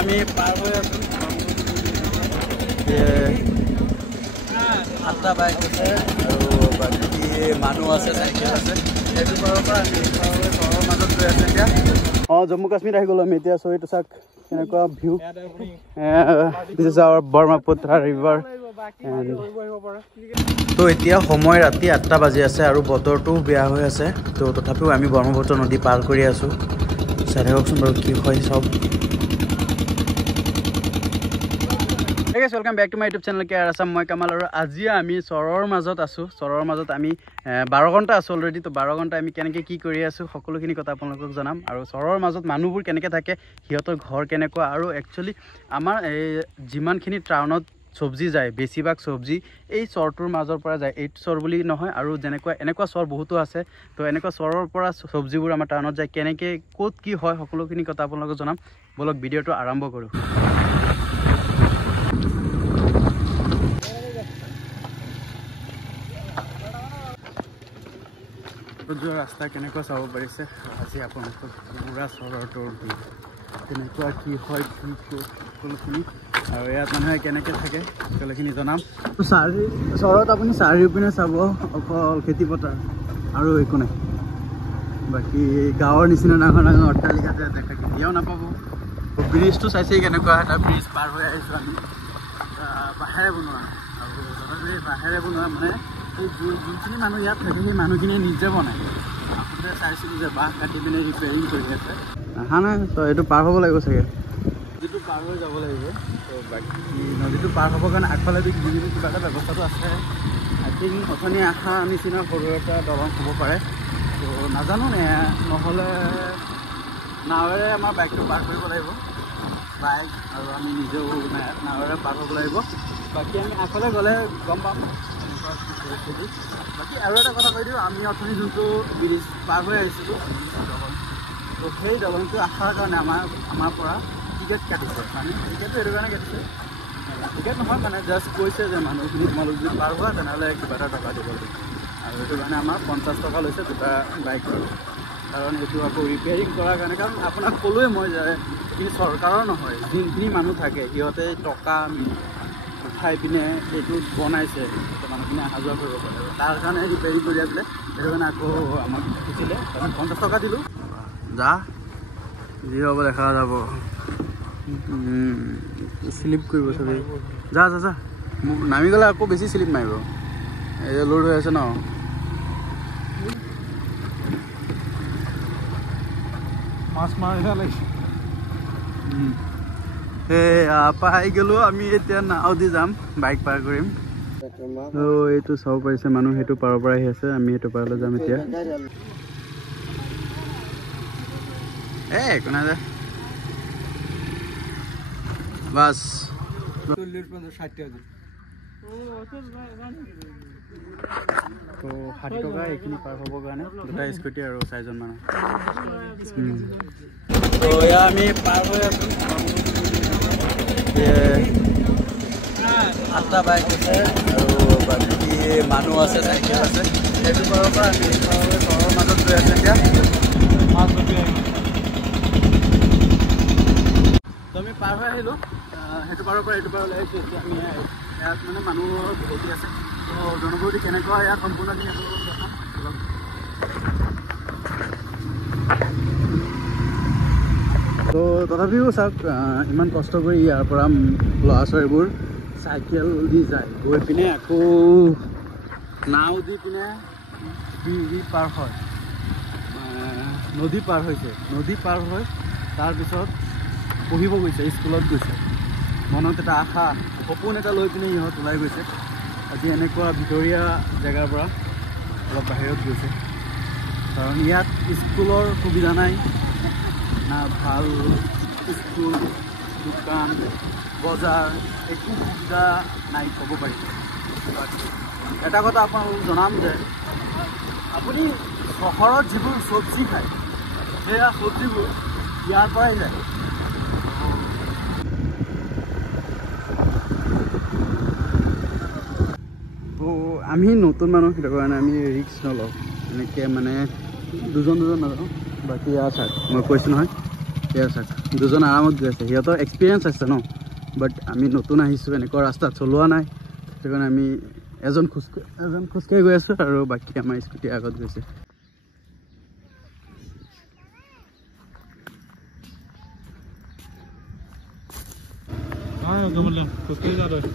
আমি পাৰ হৈ আছোঁ 8টা বাইক আছে আৰু বাকী মানুহ আছে, চাইকেল আছে। সেইটো পাৰৰ পৰা আমি চহৰৰ মাজত গৈ আছোঁ এতিয়া। জম্মু কাশ্মীৰ আহি গ'লো আমি এতিয়া। চ' এইটো চাওক কেনেকুৱা view. This is our Brahmaputra river. তো এতিয়া সময় ৰাতি 8টা বাজি আছে আৰু বতৰটো বেয়া হৈ আছে। তো তথাপিও আমি ব্ৰহ্মপুত্ৰ নদী পাৰ কৰি আছোঁ। চাই থাককচোন বাৰু কি হয় চব। Welcome back to my YouTube channel K R Assam. মই কামাল আৰু আজি আমি চহৰৰ মাজত আছোঁ। চহৰৰ মাজত আমি 12 ঘণ্টা আছোঁ অলৰেডি। তো 12 ঘণ্টা আমি কেনেকৈ কি কৰি আছোঁ সকলোখিনি কথা আপোনালোকক জনাম। আৰু চহৰৰ মাজত মানুহবোৰ কেনেকৈ থাকে, সিহঁতৰ ঘৰ কেনেকুৱা, আৰু একচুৱেলি আমাৰ এই যিমানখিনি টাউনত চব্জি যায় বেছিভাগ চব্জি এই চৰটোৰ মাজৰ পৰা যায়। এই চৰ বুলি নহয়, আৰু এনেকুৱা চৰ বহুতো আছে। তো এনেকুৱা চৰৰ পৰা চব্জিবোৰ আমাৰ টাউনত যায়। কেনেকৈ ক'ত কি হয় সকলোখিনি কথা আপোনালোকক জনাম। বলক ভিডিঅ'টো আৰম্ভ কৰোঁ। যোৱা ৰাস্তা কেনেকুৱা চাব পাৰিছে আজি আপোনালোকক পুৰা চহৰটোৰ কেনেকুৱা কি হয় কি সকলোখিনি, আৰু ইয়াত মানুহে কেনেকৈ থাকে সকলোখিনি জনাম। চহৰত আপুনি চাৰিওপিনে চাব অকল খেতি পথাৰ আৰু একো নাই। বাকী গাঁৱৰ নিচিনা ডাঙৰ ডাঙৰ অট্টালিকাতে দেখা কেতিয়াও নাপাব। ব্ৰিজটো চাইছেই কেনেকুৱা এটা ব্ৰিজ পাৰ হৈ আহিছোঁ আমি। বাঁহেৰে বনোৱা, আৰু তথাপি বাঁহেৰে বনোৱা মানে যোনখিনি মানুহ ইয়াত থাকে সেই মানুহখিনিয়ে নিজে বনায়। আগতে চাইছিলোঁ যে বাঁহ কাটি পিনে ৰিপেয়াৰিং কৰি আছে। অহা নাই, তো এইটো পাৰ হ'ব লাগিব চাগে। নদীটো পাৰ হৈ যাব লাগিব। তো বাকী নদীটো পাৰ হ'বৰ কাৰণে আগফালে যিখিনি কিবা এটা ব্যৱস্থাটো আছে। আই থিংক অথনি অহা নিচিনা সৰু এটা দলং হ'ব পাৰে। তো নাজানো নহ'লে নাৱেৰে আমাৰ বাইকটো পাৰ কৰিব লাগিব। বাইক আৰু আমি নিজেও নাৱেৰে পাৰ হ'ব লাগিব। বাকী আমি আগফালে গ'লে গম পাম। বাকী আৰু এটা কথা কৈ দিওঁ, আমি অথনি যোনটো ব্ৰিজ পাৰ হৈ আহিছিলোঁ দলং, তো সেই দলংটো আসাৰ কাৰণে আমাৰ পৰা টিকেট কাটিছে। মানে টিকেটটো এইটো কাৰণে কাটিছে, টিকেট নহয় মানে জাষ্ট কৈছে যে মানুহখিনি তোমালোক যদি পাৰ হোৱা তেনেহ'লে কিবা এটা টকা দিব লাগিব। আৰু সেইটো কাৰণে আমাৰ 50 টকা লৈছে দুটা বাইকৰ। কাৰণ এইটো আকৌ ৰিপেয়াৰিং কৰাৰ কাৰণে। কাৰণ আপোনাক ক'লোৱে মই যে এইখিনি চৰকাৰৰ নহয়, যোনখিনি মানুহ থাকে সিহঁতে টকা উঠাই পিনে এইটো বনাইছে, মানুহখিনি অহা যোৱা কৰিব পাৰে। তাৰ কাৰণে ৰিপেয়াৰিং কৰি আছিলে, সেইটো কাৰণে আকৌ আমাক খুজিলে। আমি 50 টকা দিলোঁ। যা যি হ'ব দেখা যাব। শ্লিপ কৰিব চবেই। যা যা যা নামি গ'লে আকৌ বেছি শ্লিপ মাৰিব। এই যে লোড হৈ আছে ন। মাছ মাৰি লাগিছে। পাই গ'লোঁ আমি। এতিয়া নাও দি যাম, বাইক পাৰ কৰিম। এইটো চাব পাৰিছে মানুহ সেইটো পাৰৰ পৰা আহি আছে, আমি সেইটো পাৰলৈ যাম এতিয়া। একো নাই যে বাছ 60 টকা এইখিনি পাৰ হ'বৰ কাৰণে দুটা স্কুটি আৰু 4জন মানুহ। তো এয়া আমি পাৰ হৈ আছোঁ। 8টা বাইক আছে আৰু বাকী মানুহ আছে, চাইকেল আছে। সেইটো পাৰৰ পৰা আমি চহৰৰ মাজত গৈ আছোঁ এতিয়া। তো আমি পাৰ হৈ আহিলোঁ সেইটো পাৰৰ পৰা এইটো পাৰলৈ আহিছোঁ। এতিয়া আমি ইয়াত মানে মানুহৰ ভৰ্তি আছে। তো জনবসতি কেনেকুৱা ইয়াত সম্পূৰ্ণখিনি তো তথাপিও চাওক ইমান কষ্ট কৰি ইয়াৰ পৰা ল'ৰা ছোৱালীবোৰ চাইকেল দি যায়, গৈ পিনে আকৌ নাও দি পিনে পাৰ হয়, নদী পাৰ হৈছে। নদী পাৰ হৈ তাৰপিছত পঢ়িব গৈছে, স্কুলত গৈছে। মনত এটা আশা সপোন এটা লৈ পিনে ইহঁত ওলাই গৈছে। আজি এনেকুৱা ভিতৰীয়া জেগাৰ পৰা অলপ বাহিৰত গৈছে। কাৰণ ইয়াত স্কুলৰ সুবিধা নাই, না ভাল স্কুল, দোকান, বজাৰ একো সুবিধা নাই ক'ব পাৰি। এটা কথা আপোনালোকক জনাম যে আপুনি চহৰত যিবোৰ চব্জি খায় সেয়া চব্জিবোৰ ইয়াৰ পৰাই যায়। আমি নতুন মানুহ, সেইটো কাৰণে আমি ৰিস্ক নলওঁ। এনেকৈ মানে দুজন নাযাওঁ। বাকী ইয়াৰ চাওক মই কৈছোঁ নহয় ইয়াৰ চাওক দুজন আৰামত গৈ আছে সিহঁতৰ এক্সপিৰিয়েঞ্চ আছে ন বাট আমি নতুন আহিছোঁ এনেকুৱা ৰাস্তাত চলোৱা নাই সেইটো কাৰণে আমি এজন খোজকাঢ়ি গৈ আছোঁ আৰু বাকী আমাৰ স্কুটি আগত গৈছে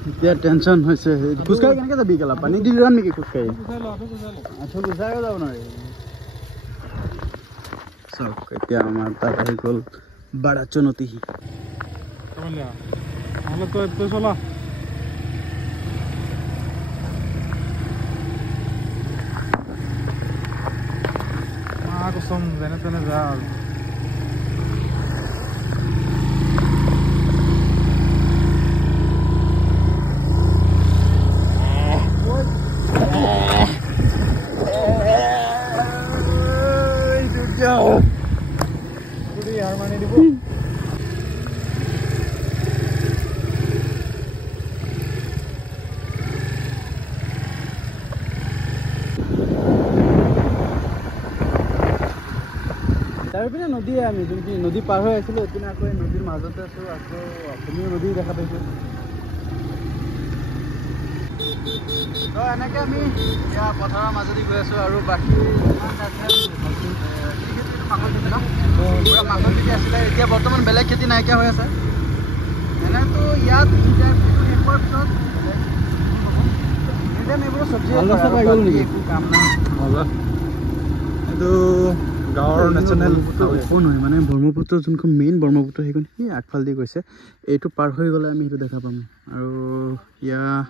এতিয়া টেনশ্যন হৈছে খোজকাঢ়ি কেনেকৈ যাবি কেলা পানী দি যাম নেকি খোজকাঢ়ি আঁঠু গুচাই যাব নোৱাৰি চাওক এতিয়া আমাৰ তাত আহি গ'ল বাৰা চুনৌতি চলা কচম যেনে তেনে যা আৰু তাৰপিনে নদী আমি যোনটি নদী পাৰ হৈ আছিলোঁ এইপিনে আকৌ নদীৰ মাজতে আছোঁ আকৌ আপুনিও নদী দেখা পাইছোঁ তো এনেকৈ আমি এতিয়া পথাৰৰ মাজেদি গৈ আছোঁ আৰু বাকী পুৰা মাঘৰ খেতি আছিলে এতিয়া বৰ্তমান বেলেগ খেতি নাইকিয়া হৈ আছে এনেতো ইয়াত শেষৰ পিছত এইবোৰ চব্জি একো কাম নাই এইটো গাঁৱৰ নেশ্যনেল নহয় মানে ব্ৰহ্মপুত্ৰ যোনখন মেইন ব্ৰহ্মপুত্ৰ সেইখন সেই আগফালেদি গৈছে এইটো পাৰ হৈ গ'লে আমি সেইটো দেখা পাম আৰু ইয়াত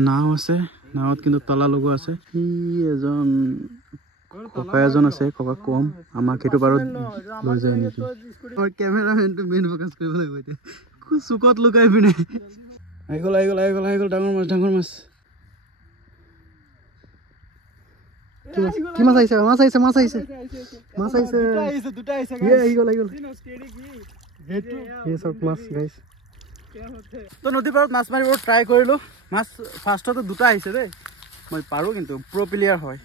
নাও আছে নাৱত কিন্তু তলা লগোৱা আছে সি এজন ককা এজন আছে ককাক কম আমাক সেইটো পাৰত লৈ যায় নেকি আৰু কেমেৰামেনটো মেইন ফ'কাছ কৰিব লাগিব এতিয়া চুকত লুকাই পিনে আহি গ'ল ডাঙৰ মাছ কি মাছ আহিছে তো নদীৰ পাৰত মাছ মাৰিব ট্ৰাই কৰিলোঁ মাছ ফাৰ্ষ্টতো দুটা আহিছে দেই মই পাৰোঁ কিন্তু প্ৰ' প্লেয়াৰ হয়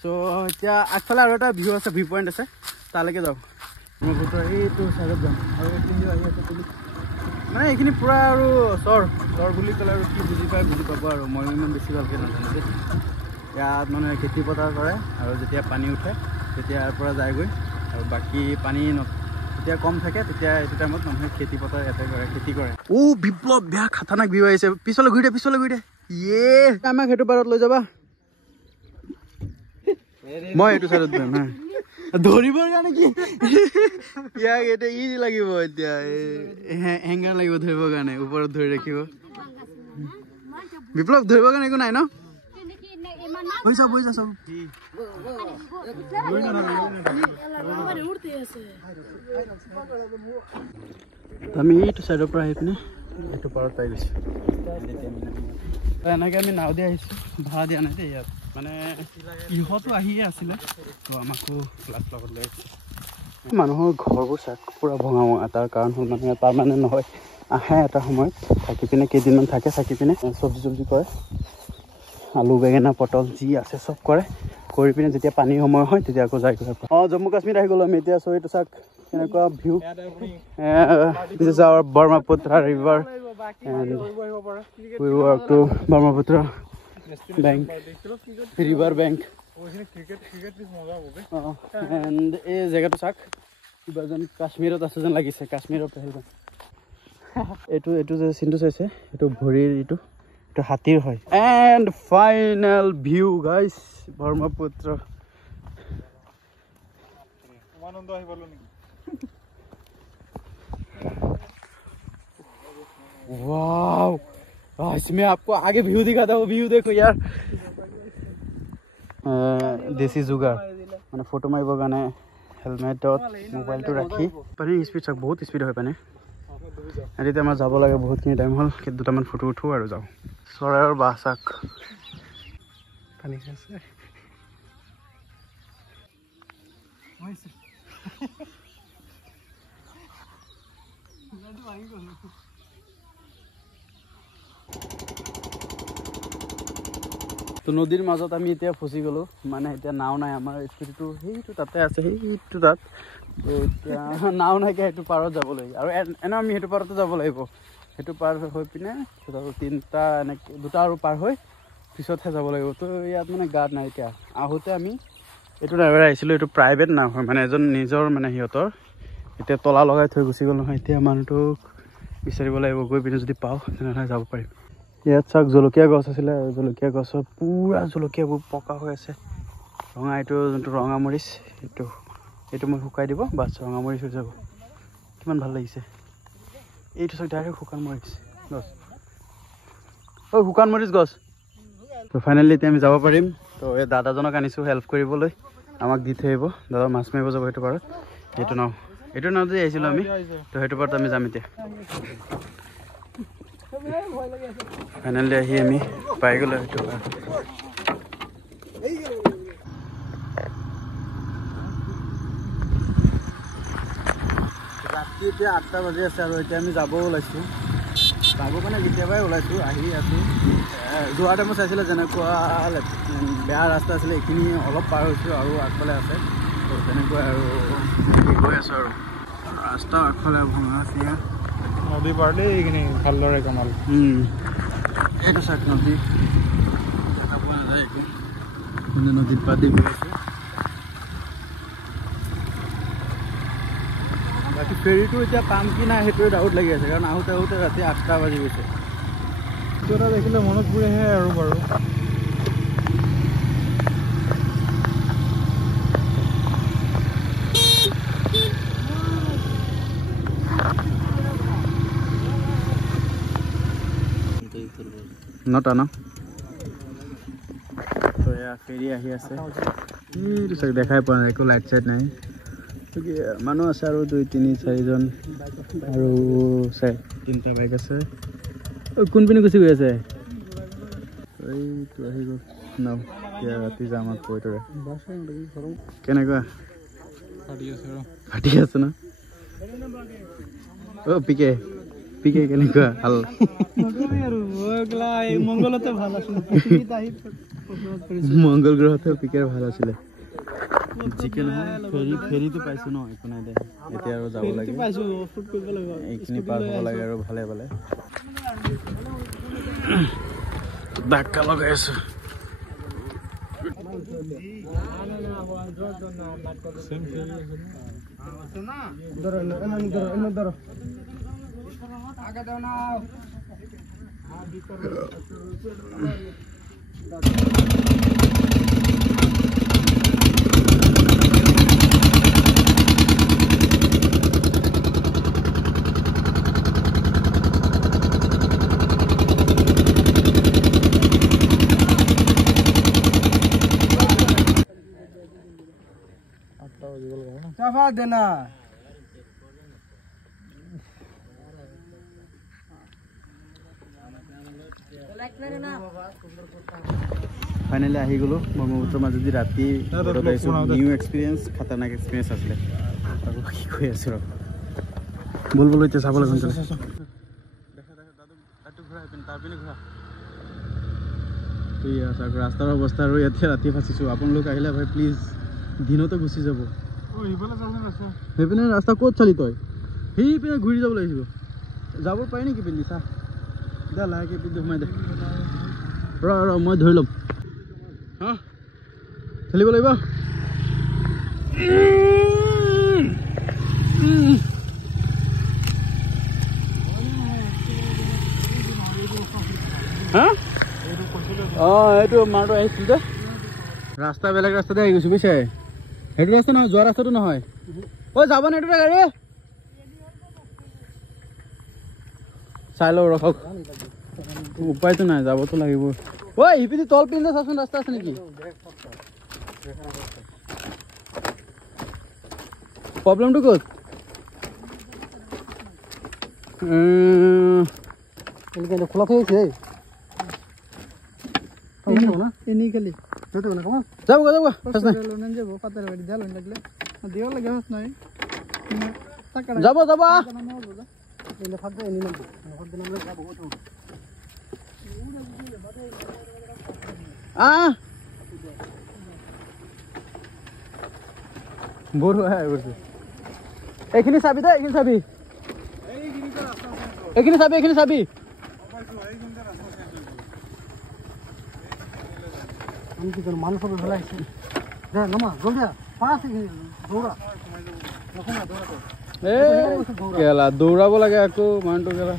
চ' এতিয়া আগফালে আৰু এটা ভিউ আছে ভিউ পইণ্ট আছে তালৈকে যাওঁ ব্ৰহ্মপুত্ৰ এইটো চাইডত যাম আৰু এইখিনি আহি আছে মানে এইখিনি পূৰা আৰু চৰ বুলি ক'লে আৰু কি বুজি পাব আৰু মই ইমান বেছি ভালকৈ নাজানো দেই ইয়াত মানে খেতি পথাৰ কৰে আৰু যেতিয়া পানী উঠে তেতিয়া ইয়াৰ পৰা যায়গৈ আৰু বাকী পানী যেতিয়া কম থাকে তেতিয়া এইটো টাইমত মানুহে খেতি পথাৰ ইয়াতে কৰে খেতি কৰে বিপ্লৱ বেয়া খাতাৰনাক ভিউ আহিছে পিছলৈ ঘূৰি দে আমাক সেইটো পাৰত লৈ যাবা মই এইটো চাইডত যাম হা ধৰিবৰ কাৰণে কি ইয়াক এতিয়া ই লাগিব এতিয়া হেংগাৰ লাগিব ধৰিবৰ কাৰণে ওপৰত ধৰি ৰাখিব বিপ্লৱ ধৰিবৰ কাৰণে একো নাই ন আমি এইটো চাইডৰ পৰা আহি পিনে এইটো পাৰত পাই গৈছোঁ এনেকৈ আমি নাও দি আহিছোঁ ভাড়া দিয়া নাই দেই ইয়াত মানে ইহঁতো আহিয়ে আছিলে তো আমাকো ক্লাছ লগত লৈ আহিছে মানুহৰ ঘৰবোৰ চাই পূৰা ভঙা তাৰ কাৰণ হ'ল মানুহে পাৰ্মানেণ্ট নহয় আহে এটা সময়ত থাকি পিনে কেইদিনমান থাকে থাকি পিনে চব্জি কৰে আলু বেঙেনা পটল যি আছে চব কৰি পিনে যেতিয়া পানীৰ সময় হয় তেতিয়া আকৌ যায় জম্মু কাশ্মীৰ আহি গ'লোঁ আমি এতিয়া চ' এইটো চাওক কেনেকুৱা view this is our Brahmaputra river and we work to Brahmaputra bank river bank and এই জেগাটো চাওক কিবা যেন কাশ্মীৰত আছে যেন লাগিছে কাশ্মীৰৰ পেহেলগাম এইটো যে চিনটো চাইছে এইটো ভৰিৰ এইটো হাতীৰ হয় এণ্ড ফাইনেল ভিউ গাইছ ব্ৰহ্মপুত্ৰ वाव इसमें आपको आगे व्यू दिखाता हूँ व्यू देखो यार देसी जुगाड़ मैंने फोटो मारिবৰ কাৰণে হেলমেটত মোবাইলটো ৰাখি পানী স্পীড চাওক বহুত স্পীড হয় পানী এতিয়া আমাৰ যাব লাগে বহুতখিনি টাইম হ'ল দুটামান ফটো উঠো আৰু যাওঁ চৰাইৰ বাহ চাওক পানী আছে তো তো নদীৰ মাজত আমি এতিয়া ফচি গ'লো মানে এতিয়া নাও নাই আমাৰ স্কুটিটো সেইটো তাতে আছে সেইটো তাত এতিয়া নাও নাইকিয়া সেইটো পাৰত যাব লাগিব আৰু এনে আমি সেইটো পাৰতে যাব লাগিব সেইটো পাৰ হৈ পিনে তিনিটা এনেকৈ দুটা আৰু পাৰ হৈ পিছতহে যাব লাগিব তো ইয়াত মানে গাৰ্ড নাই এতিয়া আহোঁতে আমি এইটো ড্ৰাইভাৰ আহিছিলোঁ এইটো প্ৰাইভেট নাও হয় মানে এজন নিজৰ মানে সিহঁতৰ এতিয়া তলা লগাই থৈ গুচি গ'ল নহয় এতিয়া মানুহটোক বিচাৰিব লাগিব গৈ পিনে যদি পাওঁ তেনেহ'লে যাব পাৰিম ইয়াত চাওক জলকীয়া গছ আছিলে জলকীয়া গছৰ পুৰা জলকীয়াবোৰ পকা হৈ আছে ৰঙা এইটো যোনটো ৰঙা মৰিচ এইটো মই শুকাই দিব বাছ ৰঙা মৰিচ হৈ যাব কিমান ভাল লাগিছে এইটো চাওক ডাইৰেক্ট শুকান মৰিচ গছ শুকান মৰিচ গছ তো ফাইনেলি এতিয়া আমি যাব পাৰিম তো এই দাদাজনক আনিছোঁ হেল্প কৰিবলৈ আমাক দি থৈ আহিব দাদা মাছ মাৰিব যাব সেইটো পাৰত এইটো নাও যে আহিছিলোঁ আমি তো সেইটো পাৰত আমি যাম এতিয়া ফাইনেলি আহি আমি পাই গ'লো সেইটো ৰাতি এতিয়া 8টা বাজি আছে আৰু এতিয়া আমি যাব ওলাইছোঁ যাব মানে কেতিয়াবাই ওলাইছোঁ আহি আছোঁ যোৱা টাইমত চাইছিলে যেনেকুৱা বেয়া ৰাস্তা আছিলে এইখিনি অলপ পাৰ হৈছোঁ আৰু আগফালে আছে তো তেনেকুৱাই আৰু গৈ আছোঁ আৰু ৰাস্তা আগফালে ভঙা আছে নদী পাৰ দেই এইখিনি ভালদৰে কামাল এইটো চাওক নদী দেখা পোৱা নাযায় একো মানে নদীত পাতি গৈ আছে বাকী ফেৰীটো এতিয়া পাম কি নাই সেইটোৱে ডাউট লাগি আছে কাৰণ আহোঁতে ৰাতি 8টা বাজি গৈছে সেইটো এটা দেখিলে মনত পৰেহে আৰু বাৰু নটা ন তো এয়া ফেৰী আহি আছে এইটো চাওক দেখাই পোৱা নাই একো লাইট চাইট নাই মানুহ আছে আৰু 2, 3, 4জন আৰু 3টা বাইক আছে কোনপিনে গুচি গৈ আছে এইটো আহি গ'ল নাও এতিয়া ৰাতি যাম আৰু পইতৰে কেনেকুৱা ফাটি আছে ন পিকে কেনেকুৱা ভাল মংগল গ্ৰহতে পিকেৰ ভাল আছিলে জিকে নহয় ফেৰীটো পাইছোঁ ন একো নাই দে এতিয়া আৰু যাব লাগে এইখিনি পাৰ হ'ব লাগে আৰু ভালে ধাক্কা লগাই আছোঁ দেনা ফাইনেলি আহি গ'লো ব্ৰহ্মপুত্ৰৰ মাজেদি ৰাতি নিউ এক্সপিৰিয়েঞ্চ খাতাৰনাক এক্সপিৰিয়েঞ্চ আছিলে আৰু কি কৈ আছো বল এতিয়া চাব লাগিব ৰাস্তাৰ অৱস্থা আৰু ইয়াতে ৰাতি ফাঁচিছোঁ আপোনালোক আহিলে ভাই প্লিজ দিনতে গুচি যাব সেইপিনে ৰাস্তা ক'ত চালি তই সেইপিনে ঘূৰি যাব লাগিব যাব পাৰি নেকি পিন্ধি চা দে লাহেকৈ পিন্ধি সোমাই দে ৰ মই ধৰি ল'ম হা খেলিব লাগিব হা এইটো মাৰটো আহিছিল যে ৰাস্তা বেলেগ ৰাস্তাতে আহি গৈছোঁ বুজিছে সেইটো ৰাস্তা নহয় যোৱা ৰাস্তাটো নহয় যাব নে এইটো গাড়ী চাই লওঁ ৰখক উপায়তো নাই যাবতো লাগিব ইপিনে তল পিন্ধে চাচোন ৰাস্তা আছে নেকি প্ৰব্লেমটো ক'ত খোলা থৈ আছে এনে খালি যাব যাব বড় হয়ে গেছে এইখিনি চাবি দে এইখিনি চাবি এইখিনি চাবি এইখিনি চাবি আমি কি মানুষ সব ভেলা যা নামা জলদি পাঁচ দৌড়া কেলা দৌড়াব লাগে আকৌ মানুহটো কেলা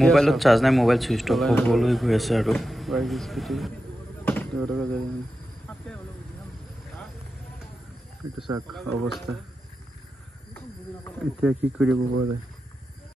মোবাইলত চাৰ্জ নাই মোবাইল চুইচ অফ হ'বলৈ গৈ আছে আৰু বাইক স্কুটি এইটো চাওক অৱস্থা এতিয়া কি কৰিব পৰা যায়